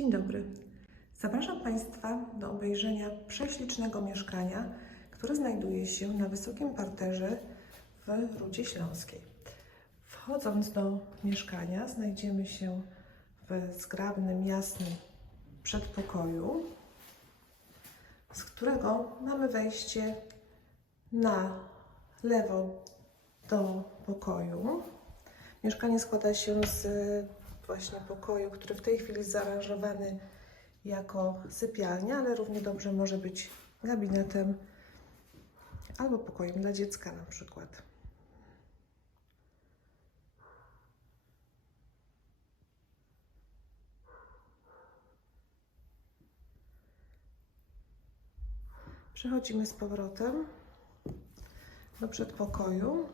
Dzień dobry. Zapraszam Państwa do obejrzenia prześlicznego mieszkania, które znajduje się na wysokim parterze w Rudzie Śląskiej. Wchodząc do mieszkania znajdziemy się w zgrabnym, jasnym przedpokoju, z którego mamy wejście na lewo do pokoju. Mieszkanie składa się z właśnie pokoju, który w tej chwili jest zaaranżowany jako sypialnia, ale równie dobrze może być gabinetem albo pokojem dla dziecka na przykład. Przechodzimy z powrotem do przedpokoju.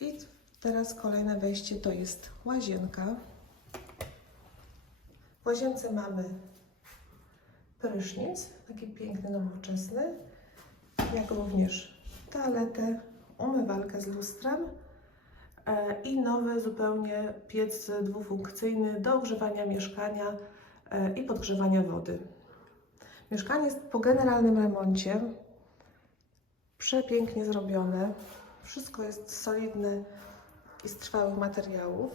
I teraz kolejne wejście to jest łazienka. W łazience mamy prysznic, taki piękny, nowoczesny, jak również toaletę, umywalkę z lustrem e, i nowy zupełnie piec dwufunkcyjny do ogrzewania mieszkania e, i podgrzewania wody. Mieszkanie jest po generalnym remoncie, przepięknie zrobione. Wszystko jest solidne i z trwałych materiałów.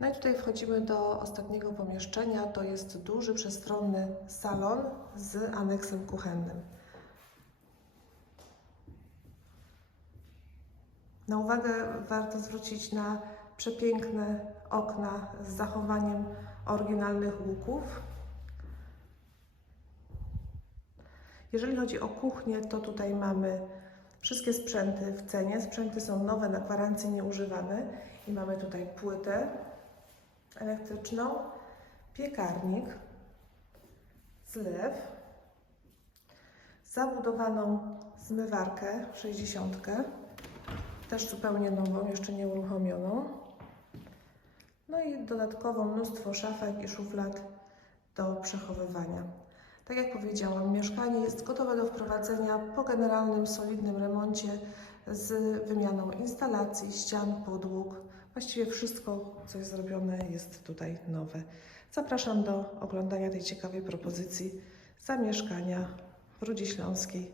No i tutaj wchodzimy do ostatniego pomieszczenia. To jest duży, przestronny salon z aneksem kuchennym. Na uwagę warto zwrócić na przepiękne okna z zachowaniem oryginalnych łuków. Jeżeli chodzi o kuchnię, to tutaj mamy wszystkie sprzęty w cenie. Sprzęty są nowe, na gwarancji nieużywane. I mamy tutaj płytę elektryczną, piekarnik, zlew, zabudowaną zmywarkę 60, też zupełnie nową, jeszcze nie uruchomioną. No i dodatkowo mnóstwo szafek i szuflad do przechowywania. Tak jak powiedziałam, mieszkanie jest gotowe do wprowadzenia po generalnym, solidnym remoncie z wymianą instalacji, ścian, podłóg. Właściwie wszystko, co jest zrobione, jest tutaj nowe. Zapraszam do oglądania tej ciekawej propozycji zamieszkania w Rudzie Śląskiej